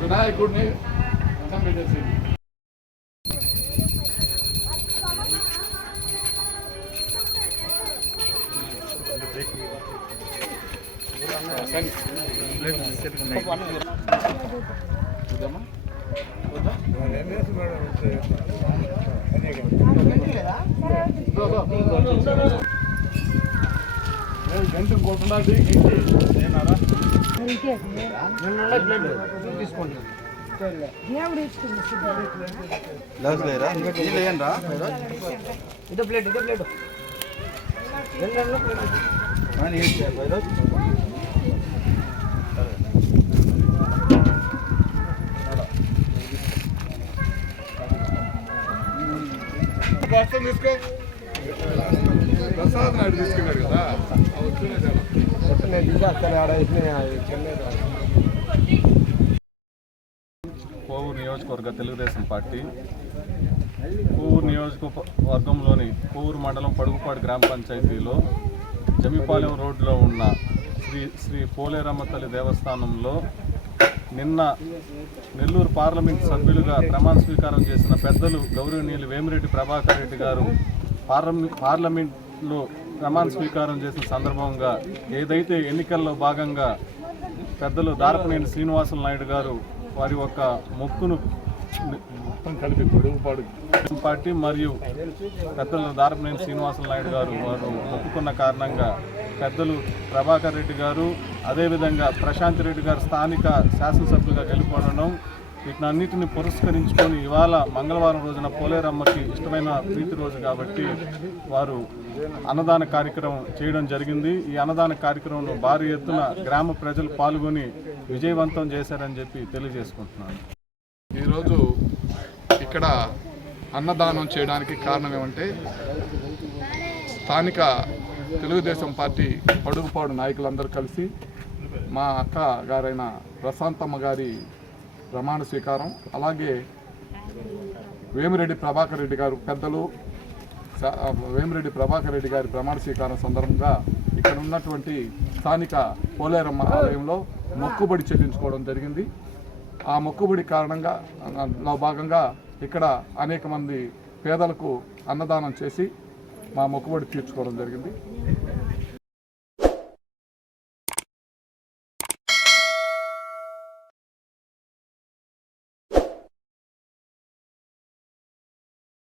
వినాయకుడిని పెట్టేసి గంట కొట్టున్నది ఇదో ప్లేట్ బస్తా తీసుకో ప్రసాద్ నాయుడు తీసుకున్నాడు కదా కోవూరు నియోజకవర్గ తెలుగుదేశం పార్టీ కోవూరు నియోజకవర్గంలోని కోవూరు మండలం పడుగుపాడు గ్రామ పంచాయతీలో జమిపాలెం రోడ్లో ఉన్న శ్రీ పోలేరమ్మ తల్లి దేవస్థానంలో నిన్న నెల్లూరు పార్లమెంట్ సభ్యులుగా ప్రమాణ స్వీకారం చేసిన పెద్దలు గౌరవనీయులు వేమిరెడ్డి ప్రభాకర్ రెడ్డి గారు పార్లమెంట్లో ప్రమాణ స్వీకారం చేసిన సందర్భంగా ఏదైతే ఎన్నికల్లో భాగంగా పెద్దలు దారపనేని శ్రీనివాసులు నాయుడు గారు వారి యొక్క మొక్కును కలిపి పొడుగుపాడు పార్టీ మరియు పెద్దలు దారపనేని శ్రీనివాసులు నాయుడు గారు వారు ఒప్పుకున్న కారణంగా పెద్దలు ప్రభాకర్ రెడ్డి గారు అదేవిధంగా ప్రశాంత్ రెడ్డి గారు స్థానిక శాసనసభ్యులుగా గెలుపొందడం వీటినన్నిటిని పురస్కరించుకొని ఇవాళ మంగళవారం రోజున పోలేరమ్మకి ఇష్టమైన ప్రీతి రోజు కాబట్టి వారు అన్నదాన కార్యక్రమం చేయడం జరిగింది. ఈ అన్నదాన కార్యక్రమంలో భారీ ఎత్తున గ్రామ ప్రజలు పాల్గొని విజయవంతం చేశారని చెప్పి తెలియజేసుకుంటున్నాను. ఈరోజు ఇక్కడ అన్నదానం చేయడానికి కారణం ఏమంటే స్థానిక తెలుగుదేశం పార్టీ పడుగుపాడు నాయకులందరూ కలిసి మా అక్క గారైన ప్రశాంతమ్మ గారి ప్రమాణ స్వీకారం, అలాగే వేమిరెడ్డి ప్రభాకర్ రెడ్డి గారు పెద్దలు వేమిరెడ్డి ప్రభాకర్ రెడ్డి గారి ప్రమాణ స్వీకారం సందర్భంగా ఇక్కడ ఉన్నటువంటి స్థానిక పోలేరమ్మ ఆలయంలో మొక్కుబడి చెల్లించుకోవడం జరిగింది. ఆ మొక్కుబడి కారణంగా భాగంగా ఇక్కడ అనేక మంది పేదలకు అన్నదానం చేసి మా మొక్కుబడి తీర్చుకోవడం జరిగింది.